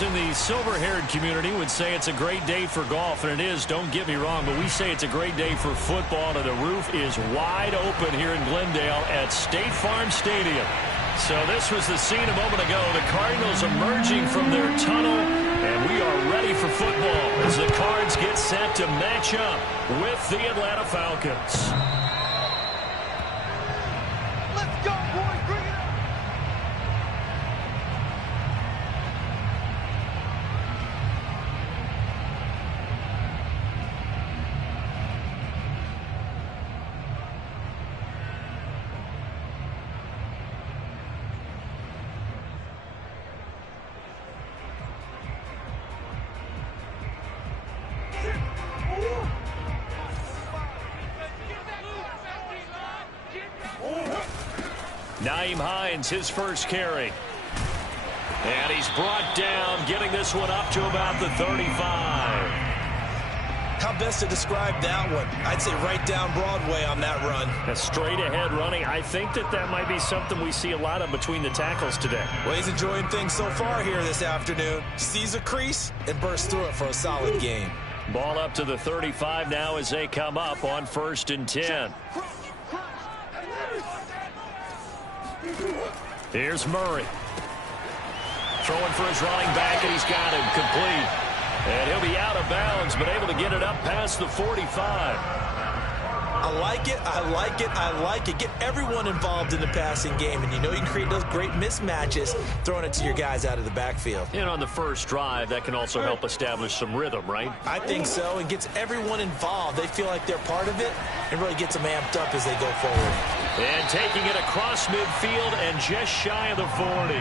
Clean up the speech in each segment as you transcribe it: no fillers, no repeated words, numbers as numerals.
Those in the silver-haired community would say it's a great day for golf, and it is, don't get me wrong, but we say it's a great day for football, and the roof is wide open here in Glendale at State Farm Stadium. So this was the scene a moment ago. The Cardinals emerging from their tunnel, and we are ready for football as the Cards get set to match up with the Atlanta Falcons. Let's go, boys! Bring it up! Nyheim Hines, his first carry. And he's brought down, getting this one up to about the 35. How best to describe that one? I'd say right down Broadway on that run. A straight-ahead running. I think that might be something we see a lot of between the tackles today. Well, he's enjoying things so far here this afternoon. Sees a crease and bursts through it for a solid game. Ball up to the 35 now as they come up on 1st and 10. Here's Murray. Throwing for his running back, and he's got him complete. And he'll be out of bounds, but able to get it up past the 45. I like it, I like it, I like it. Get everyone involved in the passing game, and you know you can create those great mismatches throwing it to your guys out of the backfield. And on the first drive, that can also help establish some rhythm, right? I think so, and gets everyone involved. They feel like they're part of it, and really gets them amped up as they go forward. And taking it across midfield and just shy of the 40.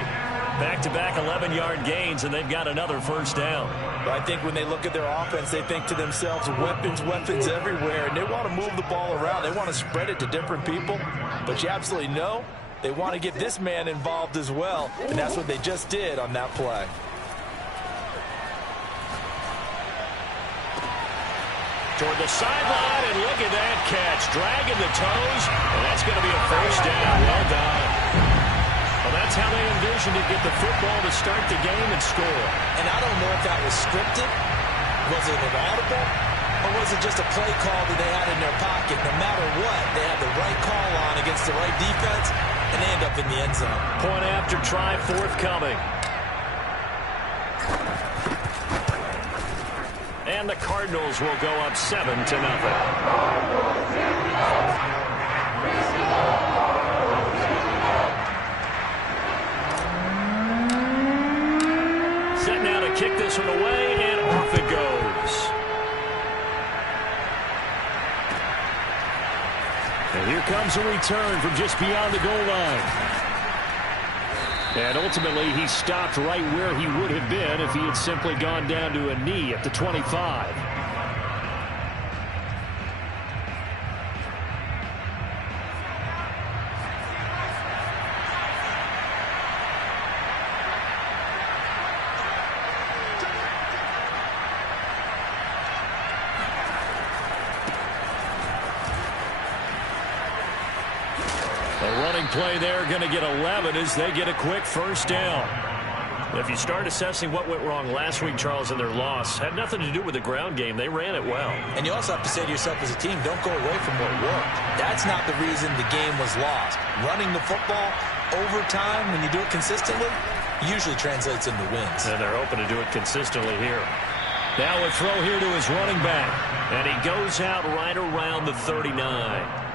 Back-to-back 11-yard gains, and they've got another first down. But I think when they look at their offense, they think to themselves, weapons, weapons everywhere, and they want to move the ball around. They want to spread it to different people, but you absolutely know they want to get this man involved as well, and that's what they just did on that play. Toward the sideline, and look at that catch. Dragging the toes, and that's going to be a first down. Well done. Well, that's how they envisioned to get the football to start the game and score. And I don't know if that was scripted. Was it an audible? Or was it just a play call that they had in their pocket? No matter what, they had the right call on against the right defense, and they end up in the end zone. Point after try forthcoming. And the Cardinals will go up 7-0. Set now to kick this one away, and off it goes. And here comes a return from just beyond the goal line. And ultimately, he stopped right where he would have been if he had simply gone down to a knee at the 25. Play there, going to get 11 as they get a quick first down. If you start assessing what went wrong last week, Charles, in their loss, had nothing to do with the ground game. They ran it well. And you also have to say to yourself as a team, don't go away from what worked. That's not the reason the game was lost. Running the football over time, when you do it consistently, usually translates into wins. And they're open to do it consistently here. Now a throw here to his running back. And he goes out right around the 39.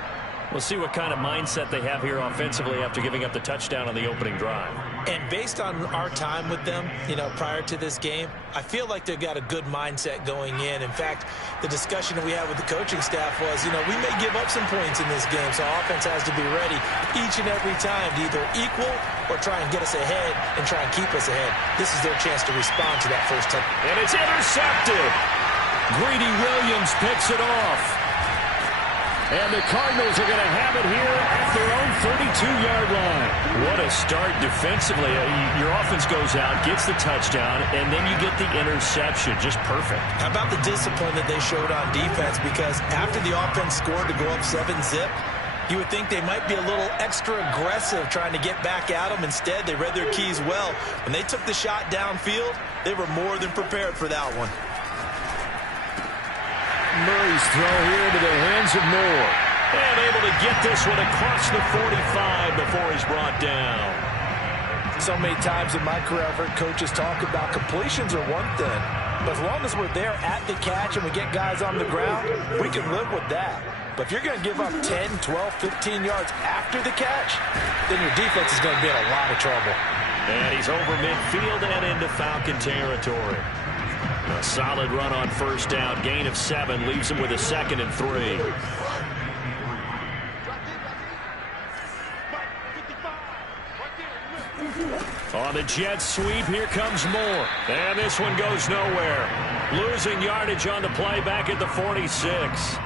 We'll see what kind of mindset they have here offensively after giving up the touchdown on the opening drive. And based on our time with them, you know, prior to this game, I feel like they've got a good mindset going in. In fact, the discussion that we had with the coaching staff was, you know, we may give up some points in this game, so offense has to be ready each and every time to either equal or try and get us ahead and try and keep us ahead. This is their chance to respond to that first touch. And it's intercepted. Greedy Williams picks it off. And the Cardinals are going to have it here at their own 32-yard line. What a start defensively. Your offense goes out, gets the touchdown, and then you get the interception. Just perfect. How about the discipline that they showed on defense? Because after the offense scored to go up 7-zip, You would think they might be a little extra aggressive trying to get back at them. Instead, they read their keys well. When they took the shot downfield, they were more than prepared for that one. Murray's throw here to the hands of Moore. And able to get this one across the 45 before he's brought down. So many times in my career, I've heard coaches talk about completions are one thing. But as long as we're there at the catch and we get guys on the ground, we can live with that. But if you're going to give up 10, 12, 15 yards after the catch, then your defense is going to be in a lot of trouble. And he's over midfield and into Falcon territory. A solid run on first down. Gain of 7 leaves him with a 2nd and 3. On the jet sweep, here comes Moore. And this one goes nowhere. Losing yardage on the play back at the 46.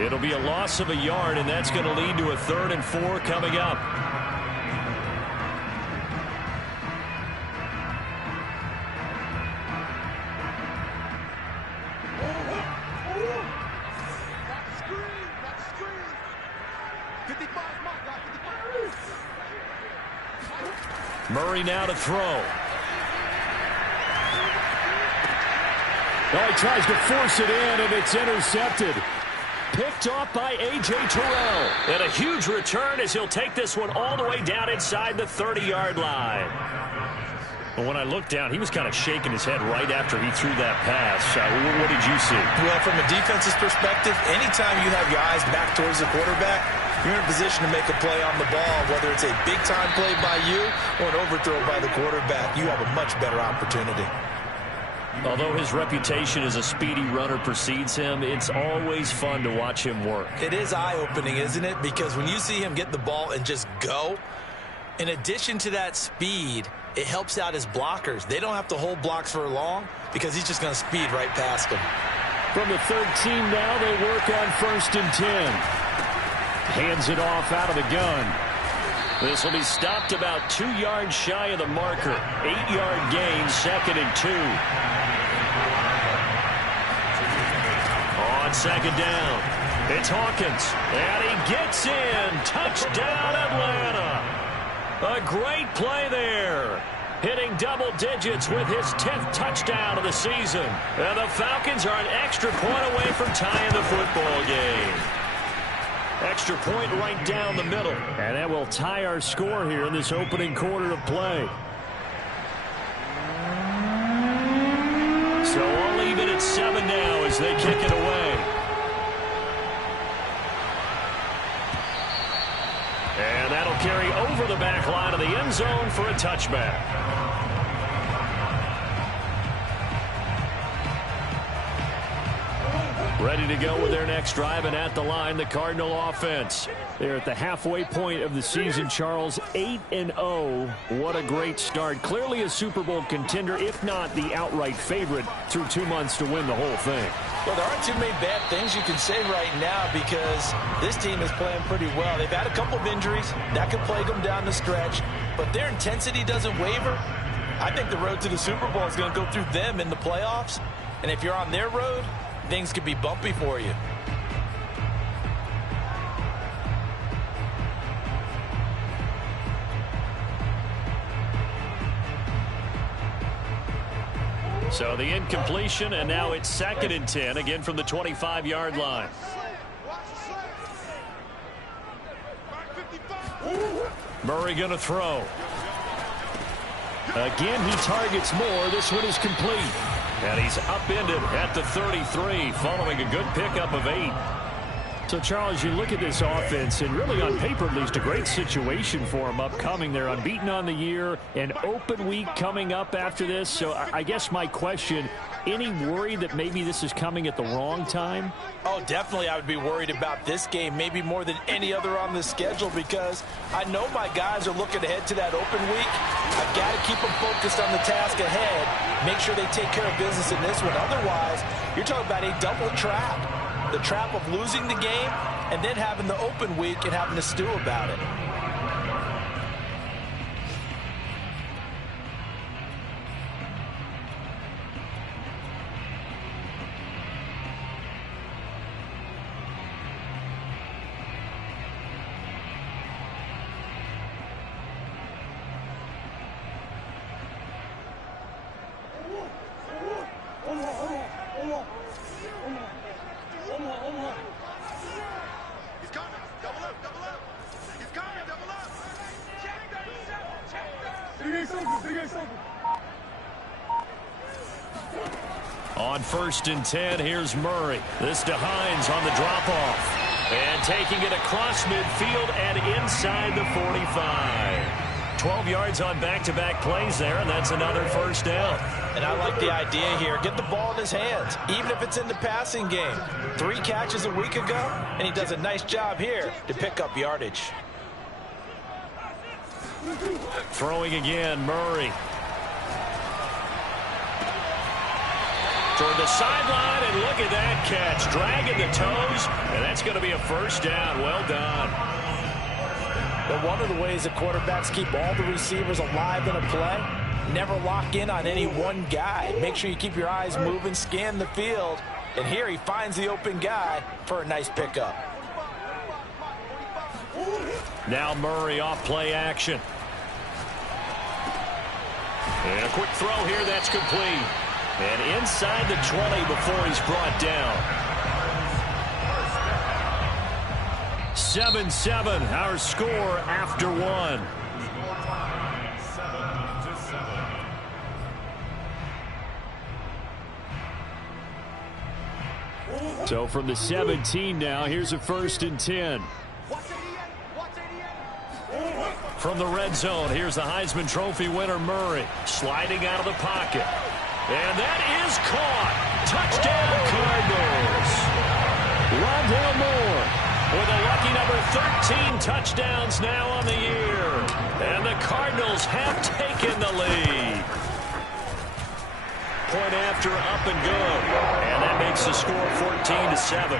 It'll be a loss of a yard, and that's going to lead to a 3rd and 4 coming up. Murray now to throw. Oh, he tries to force it in, and it's intercepted. Picked off by A.J. Terrell. And a huge return as he'll take this one all the way down inside the 30-yard line. But when I looked down, he was kind of shaking his head right after he threw that pass. What did you see? Well, from a defense's perspective, anytime you have your eyes back towards the quarterback, you're in a position to make a play on the ball, whether it's a big-time play by you or an overthrow by the quarterback. You have a much better opportunity. Although his reputation as a speedy runner precedes him, it's always fun to watch him work. It is eye-opening, isn't it? Because when you see him get the ball and just go, in addition to that speed, it helps out his blockers. They don't have to hold blocks for long because he's just going to speed right past them. From the 13 now, they work on 1st and 10. Hands it off out of the gun. This will be stopped about 2 yards shy of the marker. 8-yard gain, 2nd and 2. On 2nd down, it's Hawkins. And he gets in. Touchdown, Atlanta. A great play there. Hitting double digits with his 10th touchdown of the season. And the Falcons are an extra point away from tying the football game. Extra point right down the middle. And that will tie our score here in this opening quarter of play. So I'll leave it at 7 now as they kick it away. And that'll carry over the back line of the end zone for a touchback. Ready to go with their next drive, and at the line, the Cardinal offense. They're at the halfway point of the season, Charles, 8-0. What a great start. Clearly a Super Bowl contender, if not the outright favorite, through 2 months to win the whole thing. Well, there aren't too many bad things you can say right now because this team is playing pretty well. They've had a couple of injuries. That could plague them down the stretch, but their intensity doesn't waver. I think the road to the Super Bowl is going to go through them in the playoffs, and if you're on their road, things could be bumpy for you. So the incompletion, and now it's 2nd and 10, again from the 25-yard line. Murray going to throw. Again, he targets Moore. This one is complete. And he's upended at the 33, following a good pickup of 8. So, Charles, you look at this offense, and really on paper, at least, a great situation for them upcoming. They're unbeaten on the year, an open week coming up after this. So, I guess my question, any worry that maybe this is coming at the wrong time? Oh, definitely I would be worried about this game, maybe more than any other on the schedule, because I know my guys are looking ahead to that open week. I've got to keep them focused on the task ahead, make sure they take care of business in this one. Otherwise, you're talking about a double trap. The trap of losing the game and then having the open week and having to stew about it. On 1st and 10, here's Murray. This to Hines on the drop-off. And taking it across midfield and inside the 45. 12 yards on back-to-back plays there, and that's another first down. And I like the idea here. Get the ball in his hands, even if it's in the passing game. 3 catches a week ago, and he does a nice job here to pick up yardage. Throwing again, Murray. Toward the sideline, and look at that catch. Dragging the toes, and that's going to be a first down. Well done. But one of the ways that quarterbacks keep all the receivers alive in a play, never lock in on any one guy. Make sure you keep your eyes moving, scan the field, and here he finds the open guy for a nice pickup. Now Murray off play action. And a quick throw here, that's complete. And inside the 20 before he's brought down. 7-7, our score after 1. So from the 17 now, here's a 1st and 10. From the red zone, here's the Heisman Trophy winner, Murray, sliding out of the pocket. And that is caught. Touchdown, Cardinals. Rondale Moore with a lucky number 13 touchdowns now on the year. And the Cardinals have taken the lead. Point after, up and good. And that makes the score 14-7.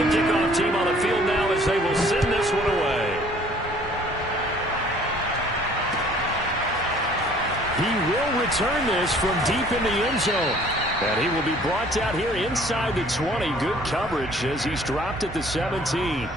The kickoff team on the field now as they will send this one away. He will return this from deep in the end zone. And he will be brought down here inside the 20. Good coverage as he's dropped at the 17.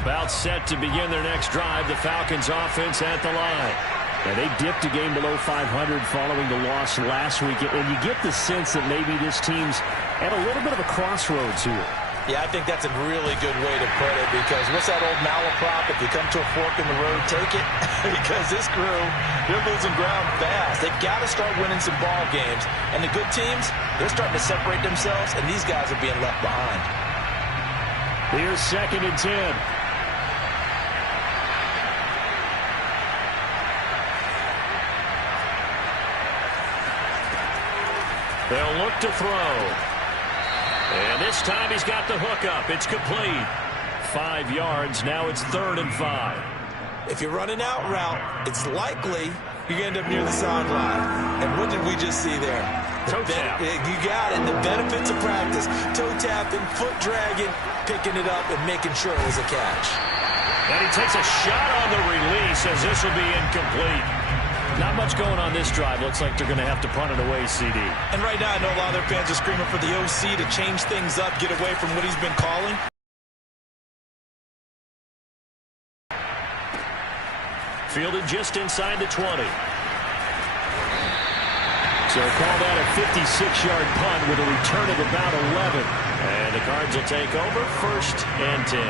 About set to begin their next drive, the Falcons offense at the line. And they dipped a game below 500 following the loss last week. And you get the sense that maybe this team's at a little bit of a crossroads here. Yeah, I think that's a really good way to put it, because what's that old malaprop? If you come to a fork in the road, take it. Because this crew, they're losing ground fast. They've got to start winning some ball games. And the good teams, they're starting to separate themselves, and these guys are being left behind. Here's 2nd and 10. They'll look to throw. And this time he's got the hook up. It's complete. 5 yards. Now it's 3rd and 5. If you're running out route, it's likely you're going to end up near the sideline. And what did we just see there? Toe tap. You got it. The benefits of practice. Toe tapping, foot dragging, picking it up, and making sure it was a catch. And he takes a shot on the release as this will be incomplete. Not much going on this drive. Looks like they're going to have to punt it away, CD. And right now I know a lot of their fans are screaming for the OC to change things up, get away from what he's been calling. Fielded just inside the 20. So call that a 56-yard punt with a return of about 11. And the Cards will take over 1st and 10.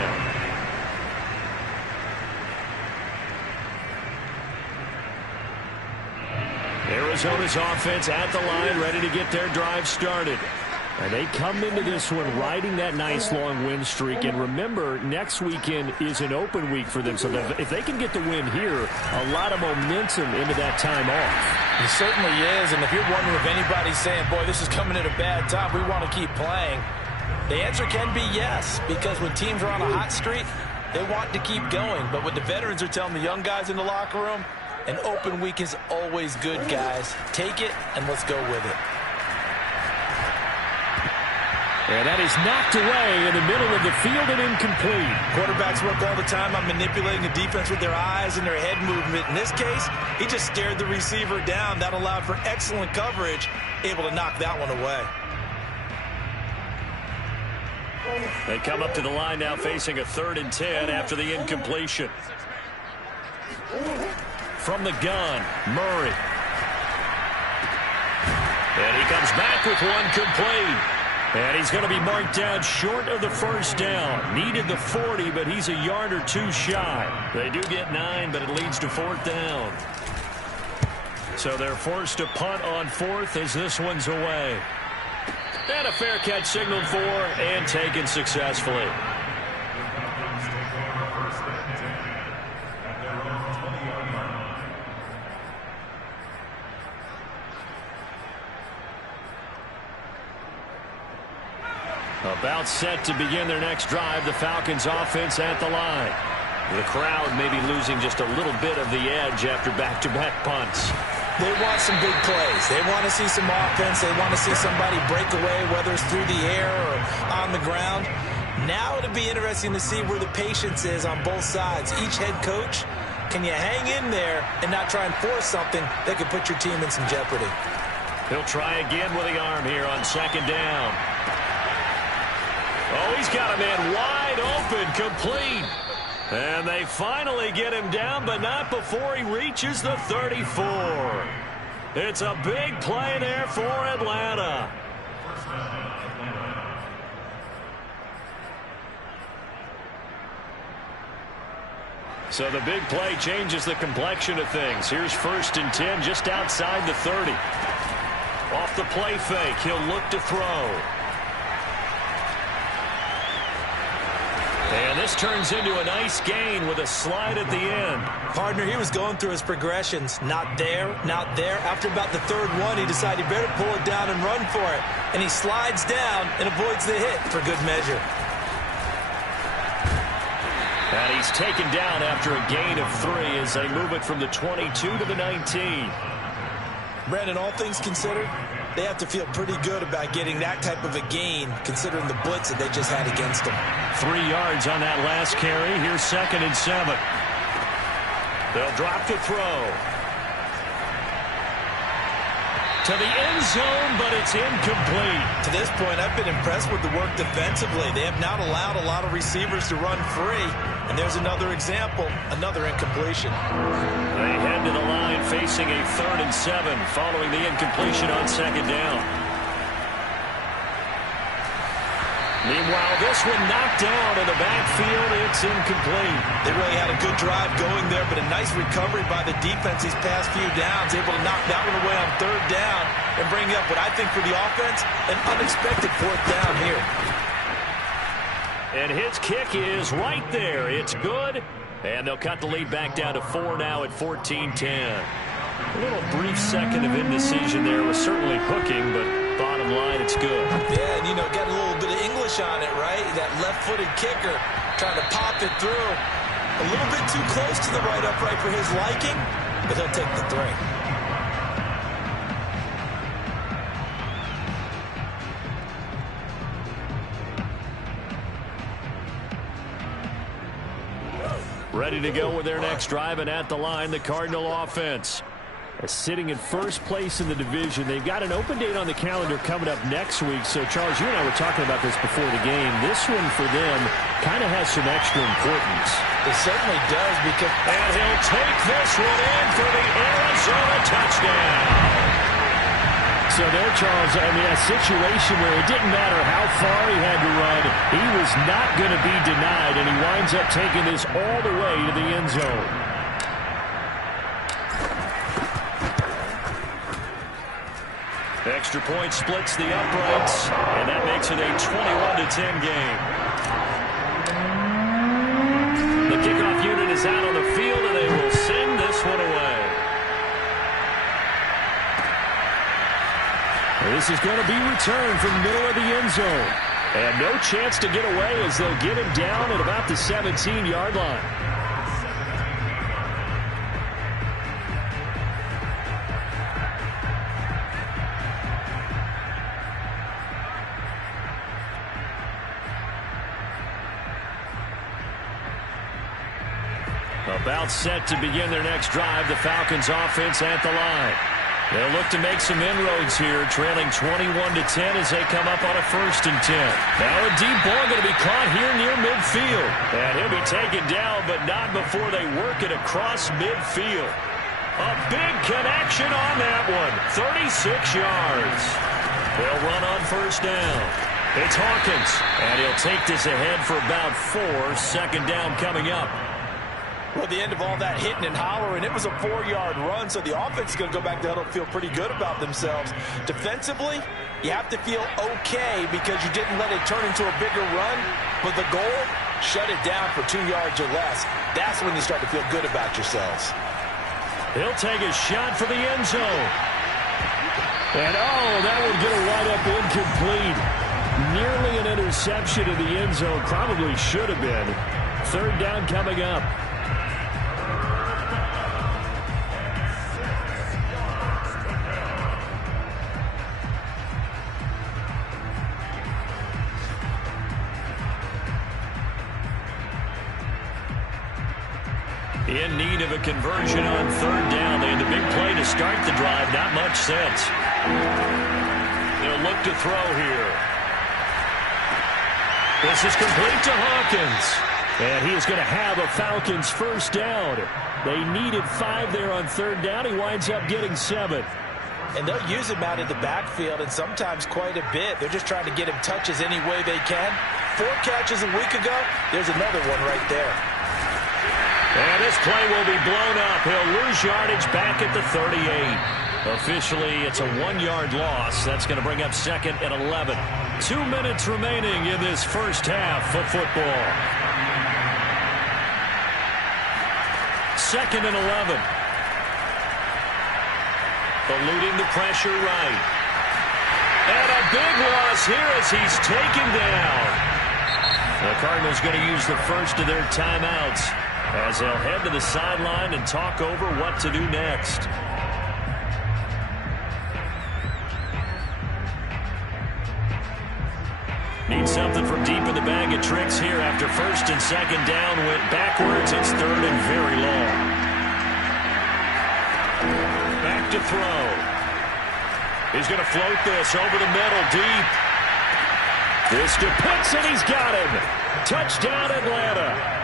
Arizona's offense at the line, ready to get their drive started. And they come into this one riding that nice long win streak. And remember, next weekend is an open week for them. So if they can get the win here, a lot of momentum into that time off. It certainly is. And if you're wondering if anybody's saying, boy, this is coming at a bad time, we want to keep playing, the answer can be yes. Because when teams are on a hot streak, they want to keep going. But what the veterans are telling the young guys in the locker room, an open week is always good, guys. Take it, and let's go with it. And that is knocked away in the middle of the field and incomplete. Quarterbacks work all the time on manipulating the defense with their eyes and their head movement. In this case, he just stared the receiver down. That allowed for excellent coverage, able to knock that one away. They come up to the line now facing a 3rd and 10 after the incompletion. From the gun, Murray. And he comes back with one complete. And he's going to be marked down short of the first down. Needed the 40, but he's a yard or two shy. They do get 9, but it leads to 4th down. So they're forced to punt on 4th as this one's away. And a fair catch signaled for and taken successfully. About set to begin their next drive, the Falcons offense at the line. The crowd may be losing just a little bit of the edge after back-to-back punts. They want some big plays. They want to see some offense. They want to see somebody break away, whether it's through the air or on the ground. Now it'll be interesting to see where the patience is on both sides. Each head coach, can you hang in there and not try and force something that could put your team in some jeopardy? He'll try again with the arm here on 2nd down. Oh, he's got a man wide open, complete. And they finally get him down, but not before he reaches the 34. It's a big play there for Atlanta. So the big play changes the complexion of things. Here's 1st and 10 just outside the 30. Off the play fake, he'll look to throw. And this turns into a nice gain with a slide at the end. Partner, he was going through his progressions. Not there, not there. After about the 3rd one, he decided he better pull it down and run for it. And he slides down and avoids the hit for good measure. And he's taken down after a gain of 3 as they move it from the 22 to the 19. Brandon, all things considered, they have to feel pretty good about getting that type of a gain, considering the blitz that they just had against them. 3 yards on that last carry. Here's 2nd and 7. They'll drop to throw. To the end zone, but it's incomplete. To this point, I've been impressed with the work defensively. They have not allowed a lot of receivers to run free. And there's another example, another incompletion. They head to the line facing a 3rd and 7 following the incompletion on 2nd down. Meanwhile, this one knocked down in the backfield. It's incomplete. They really had a good drive going there, but a nice recovery by the defense these past few downs, able to knock that one away on 3rd down and bring up what I think for the offense, an unexpected 4th down here. And his kick is right there. It's good. And they'll cut the lead back down to 4 now at 14-10. A little brief second of indecision there was certainly hooking, but bottom line, it's good. Yeah, and, you know, got a little bit of English on it, right? That left-footed kicker trying to pop it through. A little bit too close to the right upright for his liking, but he'll take the 3. Ready to go with their next drive, and at the line, the Cardinal offense. Sitting in first place in the division. They've got an open date on the calendar coming up next week. So, Charles, you and I were talking about this before the game. This one for them kind of has some extra importance. It certainly does, because... And he'll take this one in for the Arizona touchdown. So there, Charles, I mean, a situation where it didn't matter how far he had to run, he was not going to be denied, and he winds up taking this all the way to the end zone. Extra point splits the uprights, and that makes it a 21-10 game. The kickoff unit is out on the field, and they will send this one away. This is going to be returned from the middle of the end zone. And no chance to get away as they'll get him down at about the 17-yard line. About set to begin their next drive, the Falcons offense at the line. They'll look to make some inroads here, trailing 21-10 as they come up on a 1st and 10. Now a deep ball going to be caught here near midfield. And he'll be taken down, but not before they work it across midfield. A big connection on that one. 36 yards. They'll run on 1st down. It's Hawkins, and he'll take this ahead for about 4. 2nd down coming up. Well, the end of all that hitting and hollering, it was a 4-yard run, so the offense is going to go back to huddle, feel pretty good about themselves. Defensively, you have to feel okay because you didn't let it turn into a bigger run, but the goal, shut it down for 2 yards or less. That's when you start to feel good about yourselves. He'll take a shot for the end zone. And, that would get a wide up incomplete. Nearly an interception in the end zone. Probably should have been. 3rd down coming up. In need of a conversion on 3rd down. They had the big play to start the drive. Not much sense. They'll look to throw here. This is complete to Hawkins. And he is going to have a Falcons 1st down. They needed 5 there on 3rd down. He winds up getting 7. And they'll use him out in the backfield, and sometimes quite a bit. They're just trying to get him touches any way they can. 4 catches a week ago. There's another one right there. And this play will be blown up. He'll lose yardage back at the 38. Officially, it's a 1-yard loss. That's going to bring up 2nd and 11. 2 minutes remaining in this first half of football. 2nd and 11. Eluding the pressure right. And a big loss here as he's taken down. The Cardinals going to use the first of their timeouts as they'll head to the sideline and talk over what to do next. Need something from deep in the bag of tricks here after 1st and 2nd down. Went backwards. It's 3rd and very long. Back to throw. He's going to float this over the middle deep. This to Pitts, and he's got him. Touchdown, Atlanta.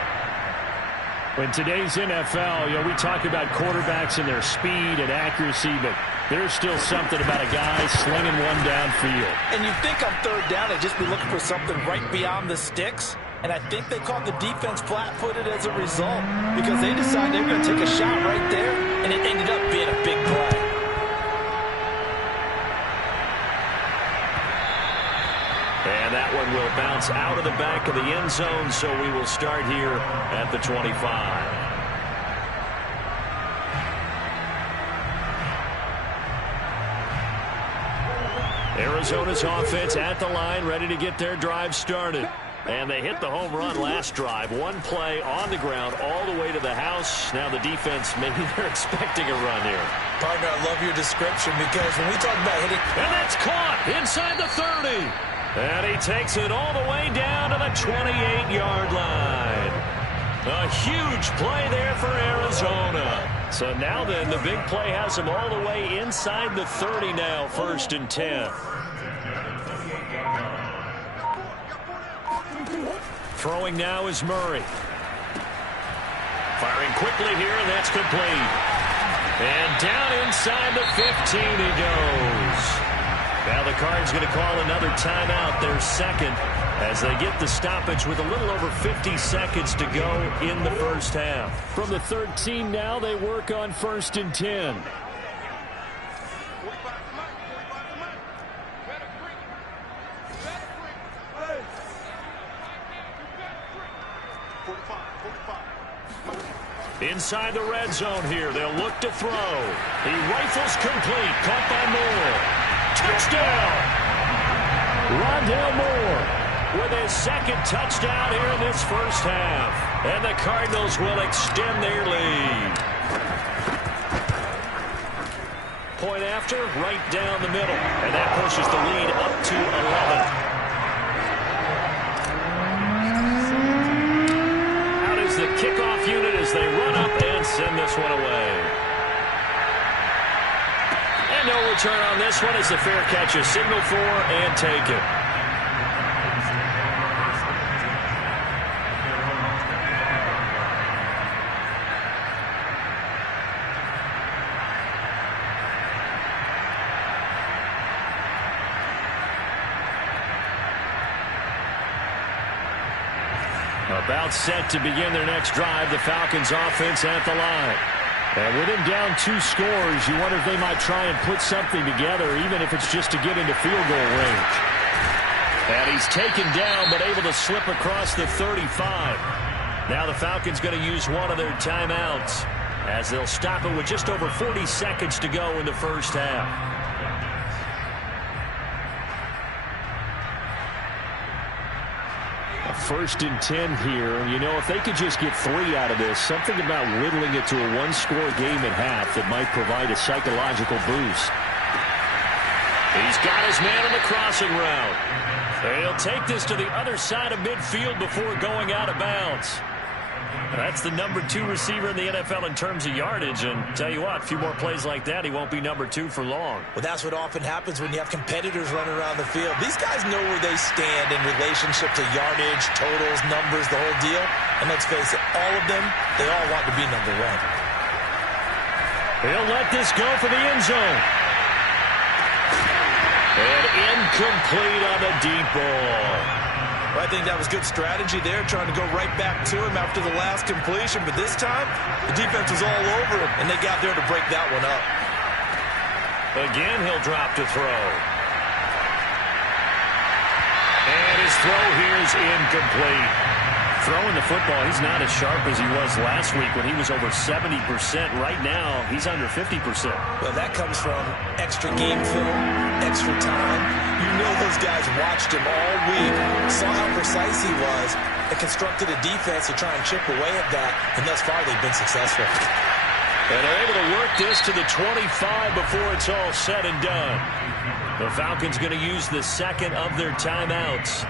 In today's NFL, we talk about quarterbacks and their speed and accuracy, but there's still something about a guy slinging one downfield. And you think on 3rd down, they'd just be looking for something right beyond the sticks. And I think they caught the defense flat-footed as a result because they decided they were going to take a shot right there, and it ended up being a big play. And that one will bounce out of the back of the end zone, so we will start here at the 25. Arizona's offense at the line, ready to get their drive started. And they hit the home run last drive. One play on the ground all the way to the house. Now the defense, maybe they're expecting a run here. Partner, I love your description because when we talk about hitting... And that's caught inside the 30. And he takes it all the way down to the 28-yard line. A huge play there for Arizona. So now then, the big play has him all the way inside the 30 now, 1st and 10. Throwing now is Murray. Firing quickly here, and that's complete. And down inside the 15 he goes. Now the Cards going to call another timeout, their 2nd, as they get the stoppage with a little over 50 seconds to go in the first half. From the 13 now, they work on 1st and 10. Inside the red zone here, they'll look to throw. He rifles complete, caught by Moore. Touchdown! Rondale Moore with his 2nd touchdown here in this first half. And the Cardinals will extend their lead. Point after, right down the middle. And that pushes the lead up to 11. Out is the kickoff unit as they run up and send this one away. And return on this one as the fair catch is signaled for and taken. About set to begin their next drive, the Falcons offense at the line. And with him down 2 scores, you wonder if they might try and put something together, even if it's just to get into field goal range. And he's taken down, but able to slip across the 35. Now the Falcons going to use one of their timeouts as they'll stop it with just over 40 seconds to go in the first half. First and 10 here. You know, if they could just get 3 out of this, something about whittling it to a 1-score game at half that might provide a psychological boost. He's got his man on the crossing route. He'll take this to the other side of midfield before going out of bounds. That's the number 2 receiver in the NFL in terms of yardage, and tell you what, a few more plays like that, he won't be number 2 for long. Well, that's what often happens when you have competitors running around the field. These guys know where they stand in relationship to yardage, totals, numbers, the whole deal. And let's face it, all of them, they all want to be number 1. He'll let this go for the end zone. And incomplete on the deep ball. Well, I think that was good strategy there, trying to go right back to him after the last completion. But this time, the defense was all over him, and they got there to break that one up. Again, he'll drop to throw. And his throw here is incomplete. Throwing the football, he's not as sharp as he was last week when he was over 70%. Right now, he's under 50%. Well, that comes from extra game film, extra time. You know those guys watched him all week, saw how precise he was, and constructed a defense to try and chip away at that, and thus far they've been successful. And they're able to work this to the 25 before it's all said and done. The Falcons going to use the second of their timeouts,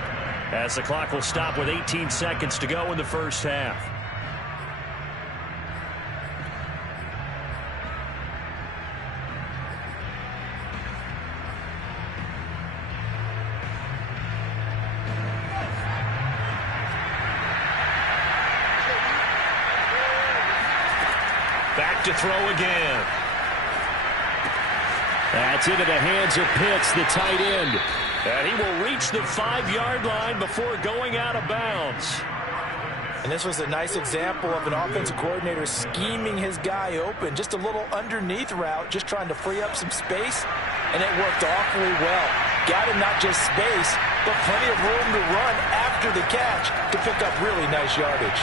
as the clock will stop with 18 seconds to go in the first half. Back to throw again. That's into the hands of Pitts, the tight end. And he will reach the 5-yard line before going out of bounds. And this was a nice example of an offensive coordinator scheming his guy open. Just a little underneath route, just trying to free up some space. And it worked awfully well. Got him not just space, but plenty of room to run after the catch to pick up really nice yardage.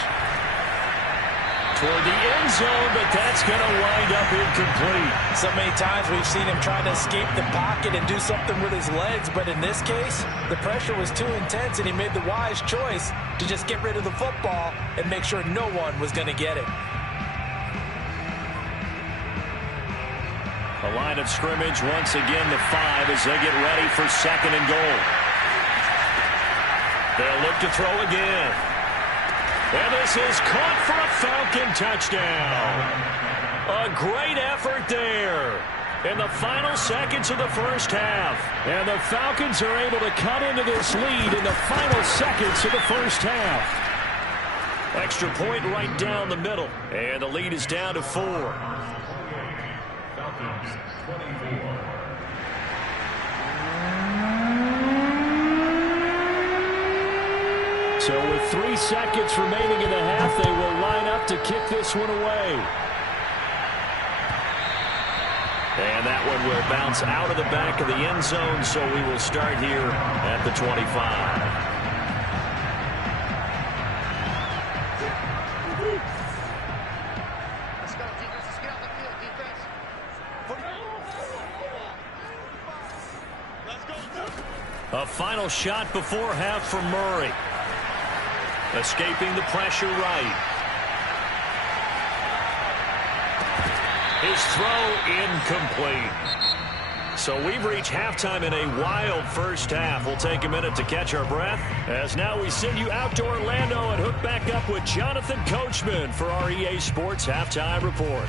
Toward the end zone, but that's going to wind up incomplete. So many times we've seen him trying to escape the pocket and do something with his legs, but in this case, the pressure was too intense and he made the wise choice to just get rid of the football and make sure no one was going to get it. A line of scrimmage, once again the 5 as they get ready for second and goal. They'll look to throw again. And this is caught for a Falcon touchdown. A great effort there in the final seconds of the first half. And the Falcons are able to cut into this lead in the final seconds of the first half. Extra point right down the middle. And the lead is down to 4. Falcons 24. So with 3 seconds remaining in the half, they will line up to kick this one away. And that one will bounce out of the back of the end zone, so we will start here at the 25. Let's go, defense. Let's get out the field, defense. Let's go. A final shot before half for Murray. Escaping the pressure right. His throw incomplete. So we've reached halftime in a wild first half. We'll take a minute to catch our breath, as now we send you out to Orlando and hook back up with Jonathan Coachman for our EA Sports Halftime Report.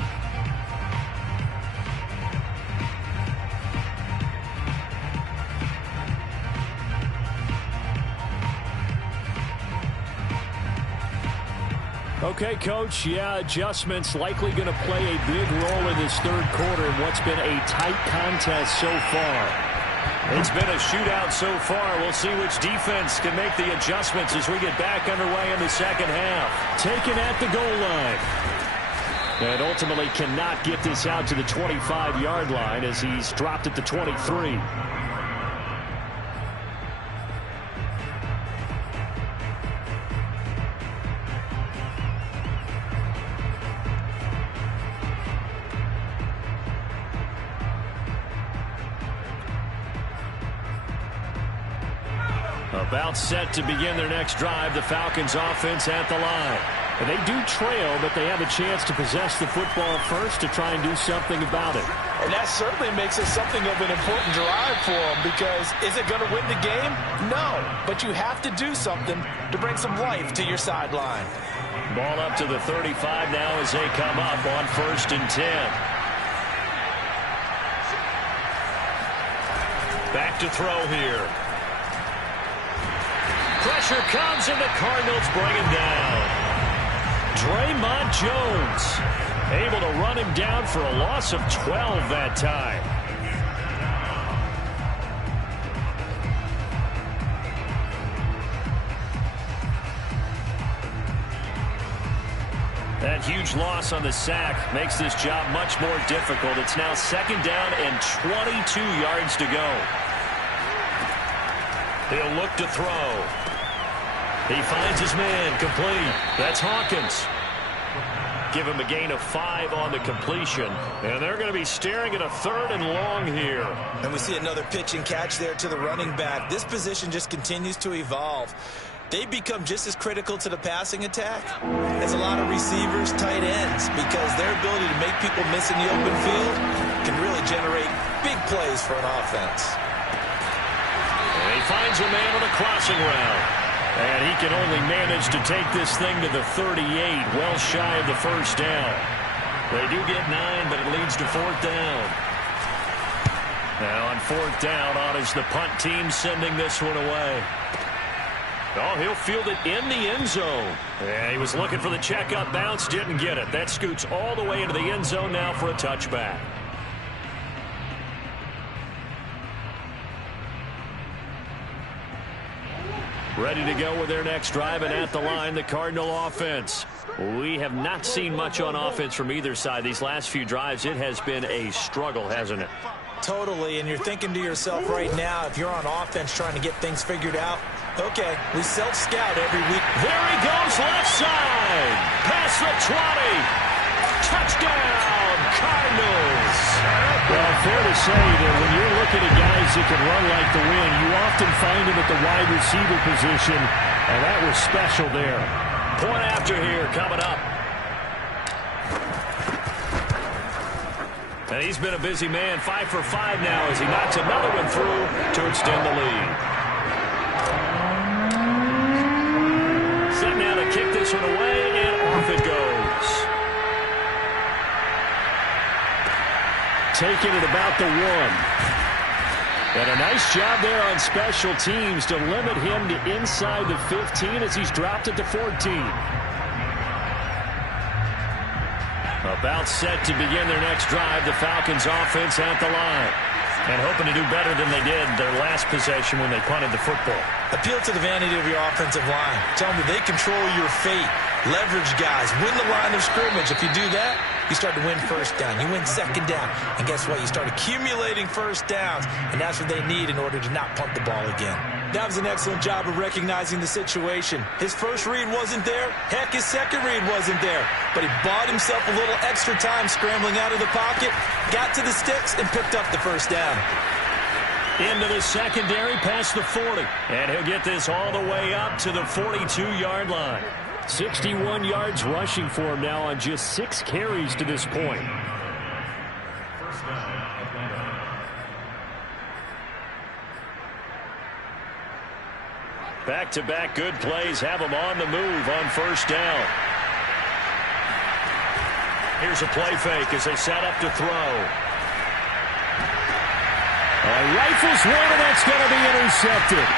Okay, Coach, yeah, adjustments likely going to play a big role in this third quarter in what's been a tight contest so far. It's been a shootout so far. We'll see which defense can make the adjustments as we get back underway in the second half. Taken at the goal line. And ultimately cannot get this out to the 25-yard line as he's dropped at the 23. About set to begin their next drive, the Falcons offense at the line. And they do trail, but they have a chance to possess the football first to try and do something about it. And that certainly makes it something of an important drive for them, because is it going to win the game? No, but you have to do something to bring some life to your sideline. Ball up to the 35 now as they come up on 1st and 10. Back to throw here. Pressure comes, and the Cardinals bring him down. Draymond Jones able to run him down for a loss of 12 that time. That huge loss on the sack makes this job much more difficult. It's now 2nd down and 22 yards to go. He'll look to throw. He finds his man, complete. That's Hawkins. Give him a gain of 5 on the completion. And they're going to be staring at a 3rd and long here. And we see another pitch and catch there to the running back. This position just continues to evolve. They become just as critical to the passing attack as a lot of receivers, tight ends, because their ability to make people miss in the open field can really generate big plays for an offense. And he finds a man on a crossing route. And he can only manage to take this thing to the 38, well shy of the 1st down. They do get 9, but it leads to 4th down. Now on 4th down, on is the punt team sending this one away. Oh, he'll field it in the end zone. Yeah, he was looking for the checkup bounce, didn't get it. That scoots all the way into the end zone now for a touchback. Ready to go with their next drive, and at the line, the Cardinal offense. We have not seen much on offense from either side. These last few drives, it has been a struggle, hasn't it? Totally, and you're thinking to yourself right now, if you're on offense trying to get things figured out, okay, we self-scout every week. There he goes, left side. Past the 20. Touchdown, Cardinals. Well, fair to say that when you're looking at guys that can run like the wind, you often find them at the wide receiver position, and that was special there. Point after here coming up. And he's been a busy man, 5 for 5 now as he knocks another one through to extend the lead. Set now to kick this one away, and off it goes. Taking it about the 1. And a nice job there on special teams to limit him to inside the 15 as he's dropped it to 14. About set to begin their next drive, the Falcons offense at the line. And hoping to do better than they did their last possession when they punted the football. Appeal to the vanity of your offensive line. Tell them that they control your fate. Leverage guys. Win the line of scrimmage. If you do that, you start to win 1st down. You win 2nd down. And guess what? You start accumulating 1st downs. And that's what they need in order to not punt the ball again. That was an excellent job of recognizing the situation. His first read wasn't there. Heck, his second read wasn't there. But he bought himself a little extra time scrambling out of the pocket, got to the sticks, and picked up the 1st down. Into the secondary past the 40. And he'll get this all the way up to the 42-yard line. 61 yards rushing for him now on just 6 carries to this point. Back-to-back good plays have him on the move on 1st down. Here's a play fake as they set up to throw. Rifles one, and that's going to be intercepted.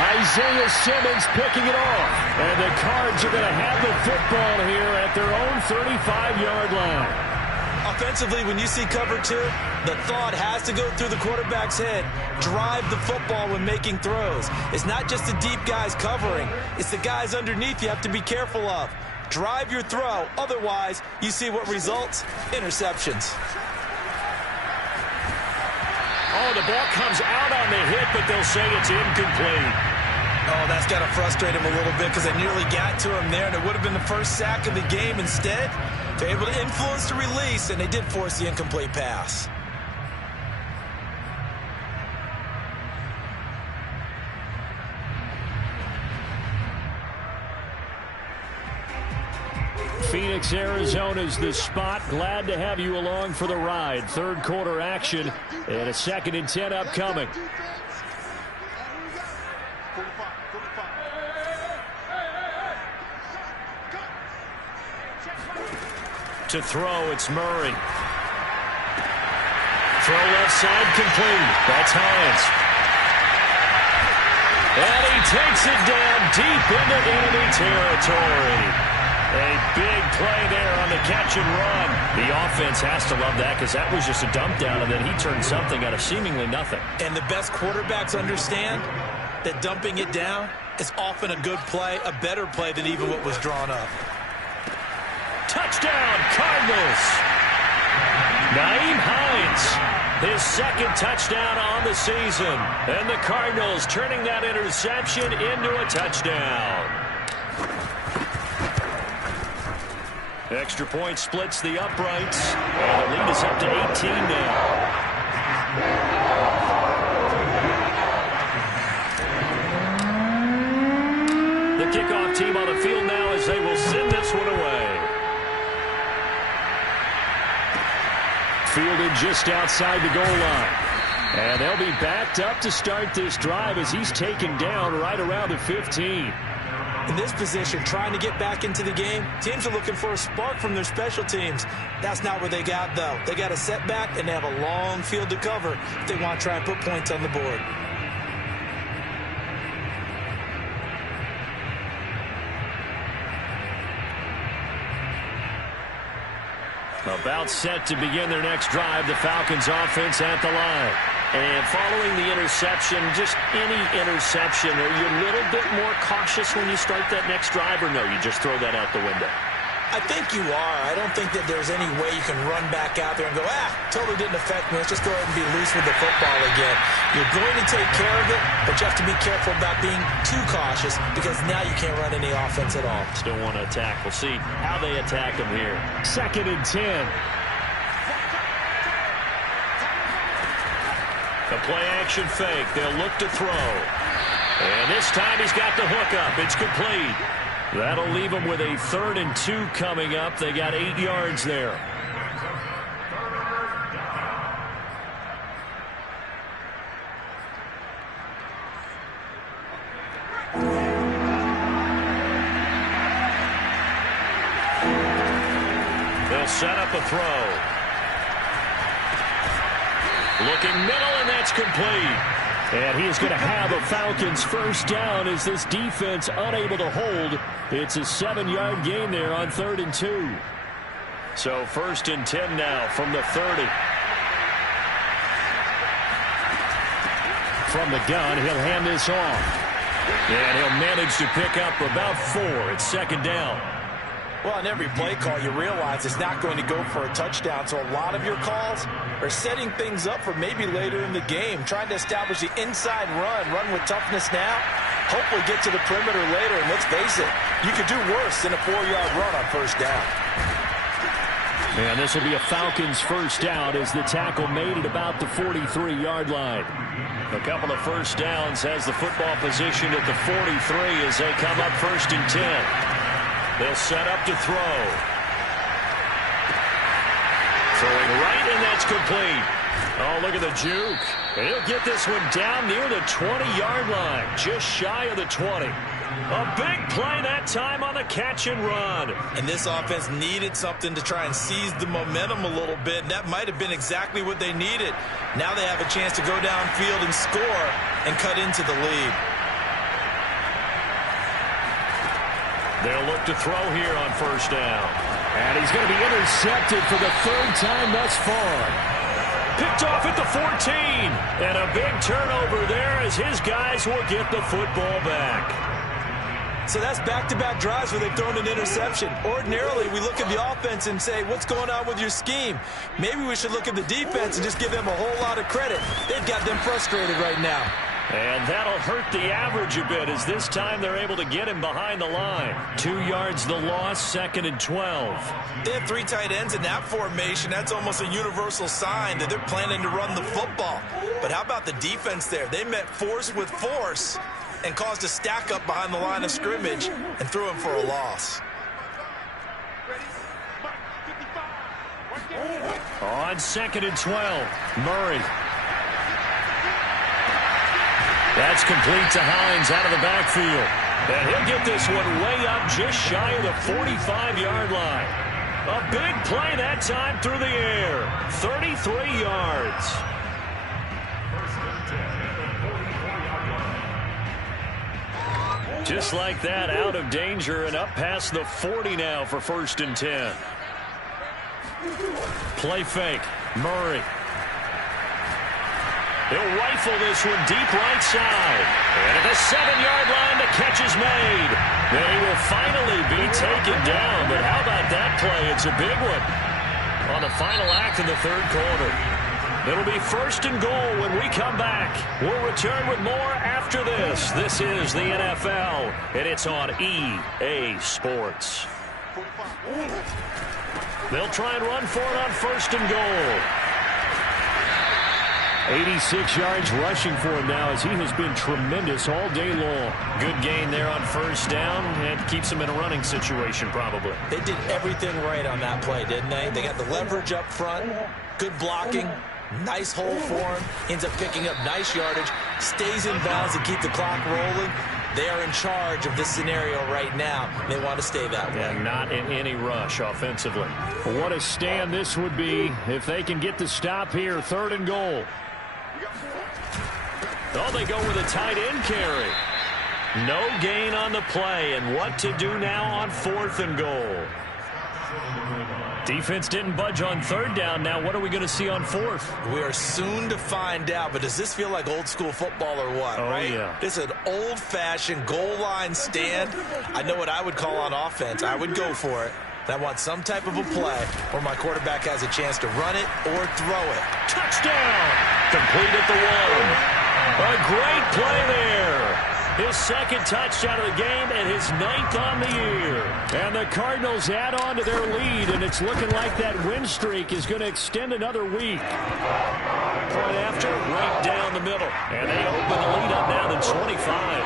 Isaiah Simmons picking it off. And the Cards are going to have the football here at their own 35-yard line. Offensively, when you see cover two, the thought has to go through the quarterback's head. Drive the football when making throws. It's not just the deep guys covering. It's the guys underneath you have to be careful of. Drive your throw. Otherwise, you see what results? Interceptions. Oh, the ball comes out on the hit, but they'll say it's incomplete. Oh, that's got to frustrate him a little bit because they nearly got to him there, and it would have been the first sack of the game. Instead, they're able to influence the release, and they did force the incomplete pass. Phoenix, Arizona's the spot. Glad to have you along for the ride. Third quarter action and a 2nd and 10 upcoming. To throw, it's Murray. Throw left side complete. That's Hines. And he takes it down deep into enemy territory. A big play there on the catch and run. The offense has to love that because that was just a dump down, and then he turned something out of seemingly nothing. And the best quarterbacks understand that dumping it down is often a good play, a better play than even what was drawn up. Touchdown, Cardinals. Nyheim Hines, his 2nd touchdown on the season. And the Cardinals turning that interception into a touchdown. Extra point splits the uprights. And the lead is up to 18 now. The kickoff team on the field now as they will send this one away. Fielded just outside the goal line. And they'll be backed up to start this drive as he's taken down right around the 15. In this position, trying to get back into the game, teams are looking for a spark from their special teams. That's not what they got, though. They got a setback, and they have a long field to cover if they want to try and put points on the board. About set to begin their next drive, the Falcons offense at the line. And following the interception, just any interception, are you a little bit more cautious when you start that next drive, or no, you just throw that out the window? I think you are. I don't think that there's any way you can run back out there and go, totally didn't affect me. Let's just go ahead and be loose with the football again. You're going to take care of it, but you have to be careful about being too cautious because now you can't run any offense at all. Still want to attack. We'll see how they attack them here. 2nd and 10. The play action fake. They'll look to throw. And this time he's got the hook up. It's complete. That'll leave them with a 3rd and 2 coming up. They got 8 yards there. They'll set up a throw. Looking middle, and that's complete. And he is going to have a Falcons first down as this defense unable to hold. It's a 7-yard gain there on 3rd and 2. So 1st and 10 now from the 30. From the gun, he'll hand this off. And he'll manage to pick up about 4. It's 2nd down. Well, on every play call, you realize it's not going to go for a touchdown. So a lot of your calls are setting things up for maybe later in the game, trying to establish the inside run with toughness now, hopefully get to the perimeter later. And let's face it, you could do worse than a 4-yard run on 1st down. And this will be a Falcons first down as the tackle made at about the 43-yard line. A couple of first downs has the football position at the 43 as they come up 1st and 10. They'll set up to throw. Throwing right, and that's complete. Oh, look at the juke. He'll get this one down near the 20-yard line, just shy of the 20. A big play that time on the catch and run. And this offense needed something to try and seize the momentum a little bit, and that might have been exactly what they needed. Now they have a chance to go downfield and score and cut into the lead. They'll look to throw here on first down. And he's going to be intercepted for the third time thus far. Picked off at the 14. And a big turnover there as his guys will get the football back. So that's back-to-back drives where they've thrown an interception. Ordinarily, we look at the offense and say, what's going on with your scheme? Maybe we should look at the defense and just give them a whole lot of credit. They've got them frustrated right now. And that'll hurt the average a bit as this time they're able to get him behind the line. 2 yards the loss, 2nd and 12. They have 3 tight ends in that formation. That's almost a universal sign that they're planning to run the football. But how about the defense there? They met force with force and caused a stack up behind the line of scrimmage and threw him for a loss. On 2nd and 12, Murray. That's complete to Hines out of the backfield. And he'll get this one way up just shy of the 45-yard line. A big play that time through the air. 33 yards. Just like that, out of danger and up past the 40 now for 1st and 10. Play fake. Murray. He'll rifle this one deep right side. And at the 7-yard line, the catch is made. Then he will finally be taken down. But how about that play? It's a big one on the final act of the 3rd quarter. It'll be 1st and goal when we come back. We'll return with more after this. This is the NFL, and it's on EA Sports. They'll try and run for it on 1st and goal. 86 yards rushing for him now as he has been tremendous all day long. Good gain there on 1st down and keeps him in a running situation probably. They did everything right on that play, didn't they? They got the leverage up front, good blocking, nice hole for him, ends up picking up nice yardage, stays in bounds to keep the clock rolling. They are in charge of this scenario right now. They want to stay that way. And not in any rush offensively. What a stand this would be if they can get the stop here. 3rd and goal. Oh, they go with a tight end carry. No gain on the play, and what to do now on 4th and goal. Defense didn't budge on 3rd down. Now what are we going to see on 4th? We are soon to find out, but does this feel like old school football or what, right? Yeah. This is an old-fashioned goal line stand. I know what I would call on offense. I would go for it. I want some type of a play where my quarterback has a chance to run it or throw it. Touchdown! Complete at the 1. A great play there. His 2nd touchdown of the game and his 9th on the year. And the Cardinals add on to their lead, and it's looking like that win streak is going to extend another week. Point after, right down the middle. And they open the lead up now to 25.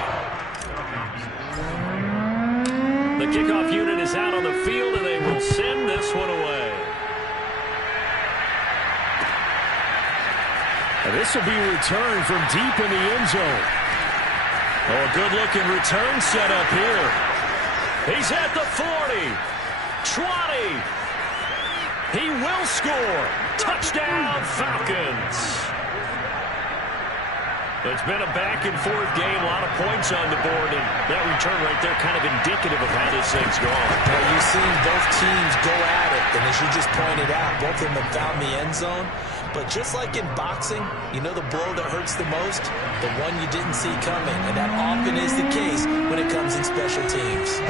The kickoff unit is out on the field, and they will send this one away. And this will be returned from deep in the end zone. Oh, a good-looking return set up here. He's at the 40. 20. He will score. Touchdown, Falcons. It's been a back-and-forth game, a lot of points on the board, and that return right there kind of indicative of how this thing's going. Well, you've seen both teams go at it, and as you just pointed out, both of them have found the end zone. But just like in boxing, you know the blow that hurts the most? The one you didn't see coming, and that often is the case when it comes in special teams.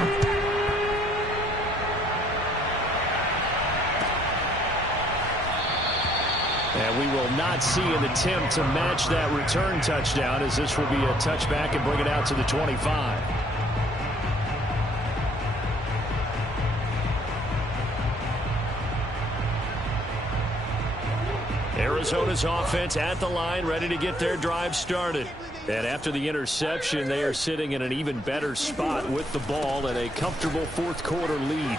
And we will not see an attempt to match that return touchdown, as this will be a touchback and bring it out to the 25. Arizona's offense at the line, ready to get their drive started. And after the interception, they are sitting in an even better spot with the ball and a comfortable 4th quarter lead.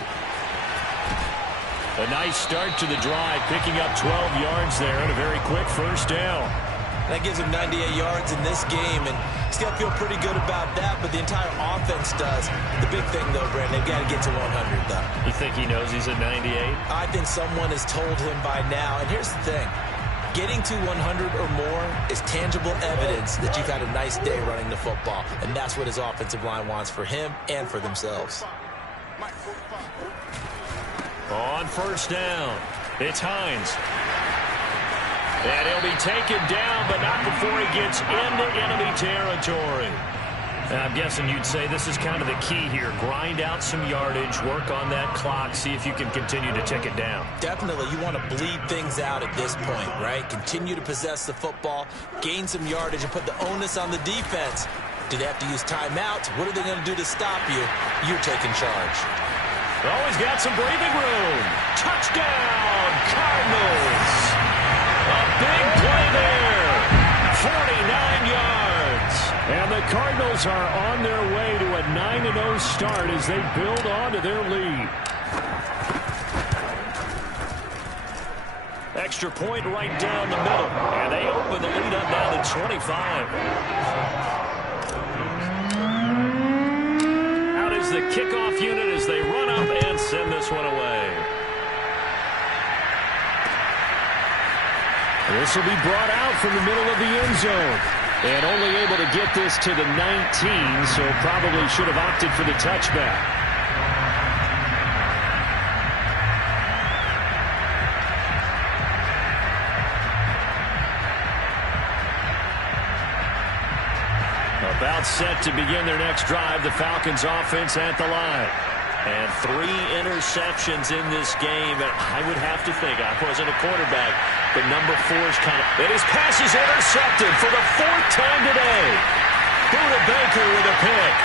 A nice start to the drive, picking up 12 yards there and a very quick 1st down. That gives him 98 yards in this game, and still feel pretty good about that, but the entire offense does. The big thing, though, Brandon, they've got to get to 100, though. You think he knows he's at 98? I think someone has told him by now, and here's the thing. Getting to 100 or more is tangible evidence that you've had a nice day running the football, and that's what his offensive line wants for him and for themselves. On first down, it's Hines. And he'll be taken down, but not before he gets into enemy territory. And I'm guessing you'd say this is kind of the key here. Grind out some yardage, work on that clock, see if you can continue to tick it down. Definitely, you want to bleed things out at this point, right? Continue to possess the football, gain some yardage, and put the onus on the defense. Do they have to use timeouts? What are they going to do to stop you? You're taking charge. Oh, he's got some breathing room. Touchdown, Cardinals. A big play there. 49 yards. And the Cardinals are on their way to a 9-0 start as they build on to their lead. Extra point right down the middle. And they open the lead up now to 25. Out is the kickoff unit as they run up and send this one away. This will be brought out from the middle of the end zone. And only able to get this to the 19, so probably should have opted for the touchback. About set to begin their next drive, the Falcons offense at the line. And 3 interceptions in this game. And I would have to think, I wasn't a quarterback, but number 4 is kind of... And his pass is intercepted for the 4th time today. Buda Baker with a pick.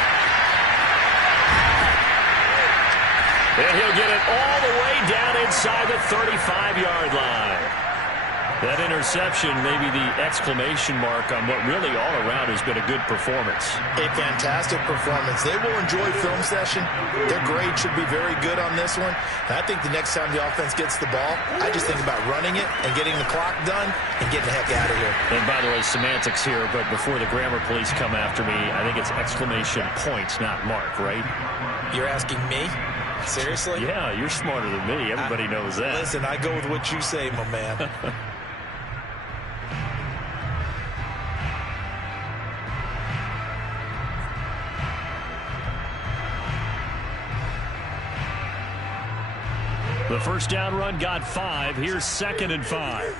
And he'll get it all the way down inside the 35-yard line. That interception may be the exclamation mark on what really all around has been a good performance. A fantastic performance. They will enjoy film session. Their grade should be very good on this one. And I think the next time the offense gets the ball, I just think about running it and getting the clock done and getting the heck out of here. And by the way, semantics here, but before the grammar police come after me, I think it's exclamation points, not mark, right? You're asking me? Seriously? Yeah, you're smarter than me. Everybody knows that. Listen, I go with what you say, my man. The first down run got 5. Here's 2nd and 5.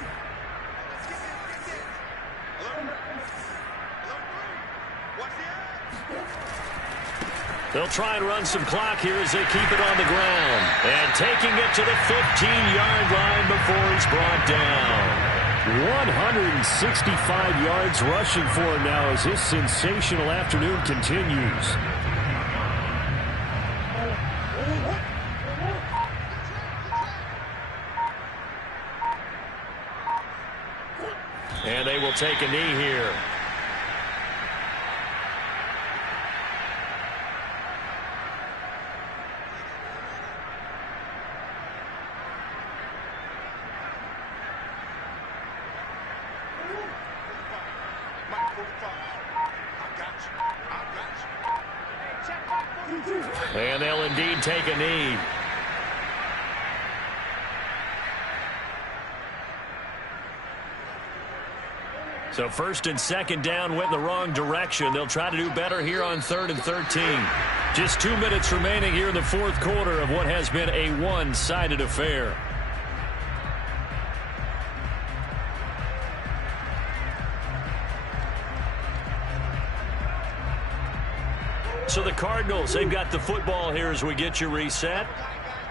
They'll try and run some clock here as they keep it on the ground. And taking it to the 15-yard line before he's brought down. 165 yards rushing for him now as his sensational afternoon continues. And they will take a knee here. And they'll indeed take a knee. So 1st and 2nd down went in the wrong direction. They'll try to do better here on 3rd and 13. Just 2 minutes remaining here in the 4th quarter of what has been a one-sided affair. So the Cardinals, they've got the football here as we get you reset.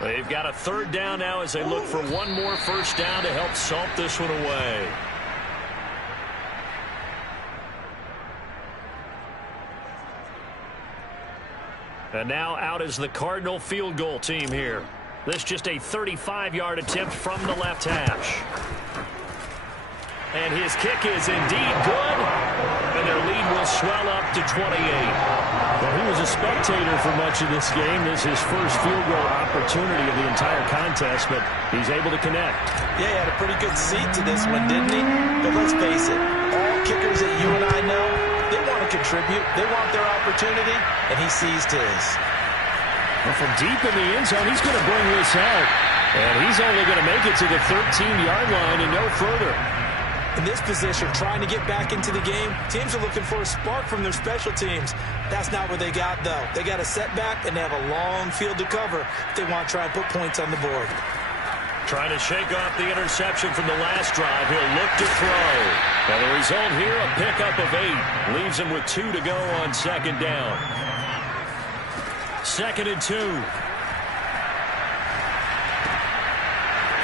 They've got a 3rd down now as they look for one more first down to help salt this one away. And now out is the Cardinal field goal team here. This just a 35-yard attempt from the left hash. And his kick is indeed good. And their lead will swell up to 28. Well, he was a spectator for much of this game. This is his first field goal opportunity of the entire contest, but he's able to connect. Yeah, he had a pretty good seat to this one, didn't he? But let's face it, all kickers that you and I know, they want to contribute. They want their opportunity, and he seized his. Well, from deep in the end zone, he's going to bring this out. And he's only going to make it to the 13-yard line and no further. In this position, trying to get back into the game, teams are looking for a spark from their special teams. That's not what they got, though. They got a setback, and they have a long field to cover if they want to try and put points on the board. Trying to shake off the interception from the last drive. He'll look to throw. And the result here, a pickup of 8. Leaves him with 2 to go on second down. 2nd and 2.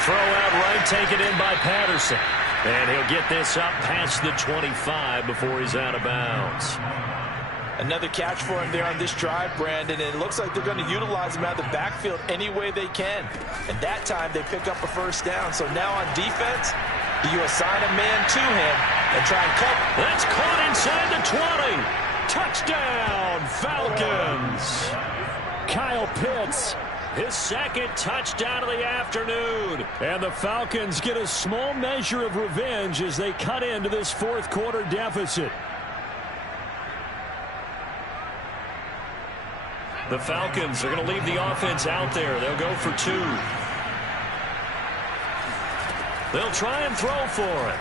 Throw out right, taken in by Patterson. And he'll get this up past the 25 before he's out of bounds. Another catch for him there on this drive, Brandon, and it looks like they're going to utilize him out of the backfield any way they can. And that time they pick up a first down. So now on defense, you assign a man to him and try and cover. That's caught inside the 20. Touchdown, Falcons. Kyle Pitts, his 2nd touchdown of the afternoon. And the Falcons get a small measure of revenge as they cut into this 4th quarter deficit. The Falcons are going to leave the offense out there. They'll go for 2. They'll try and throw for it.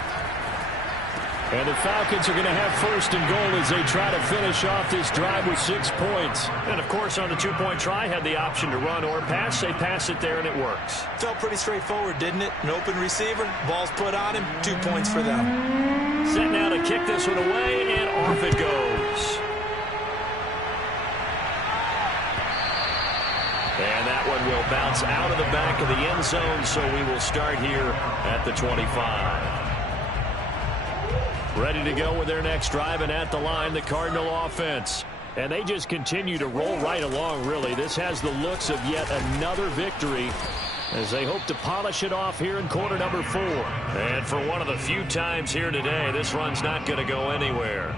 And the Falcons are going to have 1st and goal as they try to finish off this drive with 6 points. And, of course, on the 2-point try, had the option to run or pass. They pass it there, and it works. Felt pretty straightforward, didn't it? An open receiver, ball's put on him, 2 points for them. Set now to kick this one away, and off it goes. And that one will bounce out of the back of the end zone, so we will start here at the 25. Ready to go with their next drive, and at the line, the Cardinal offense. And they just continue to roll right along, really. This has the looks of yet another victory as they hope to polish it off here in quarter number 4. And for one of the few times here today, this run's not going to go anywhere.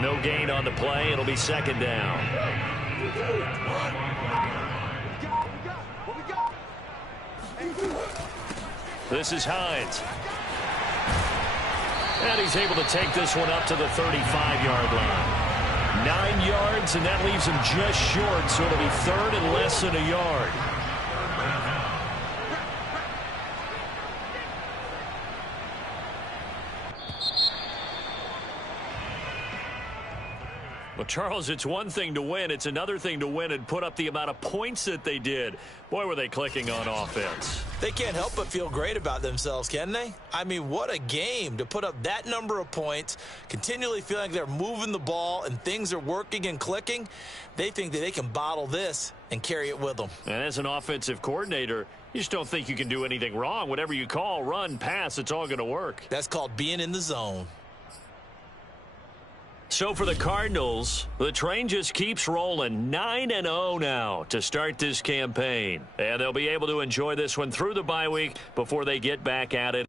No gain on the play. It'll be 2nd down. This is Hines. And he's able to take this one up to the 35-yard line. 9 yards, and that leaves him just short, so it'll be 3rd and less than a yard. Well, Charles, it's one thing to win. It's another thing to win and put up the amount of points that they did. Boy, were they clicking on offense. They can't help but feel great about themselves, can they? I mean, what a game to put up that number of points, continually feeling like they're moving the ball and things are working and clicking. They think that they can bottle this and carry it with them. And as an offensive coordinator, you just don't think you can do anything wrong. Whatever you call, run, pass, it's all going to work. That's called being in the zone. So for the Cardinals, the train just keeps rolling. 9-0 now to start this campaign. And they'll be able to enjoy this one through the bye week before they get back at it.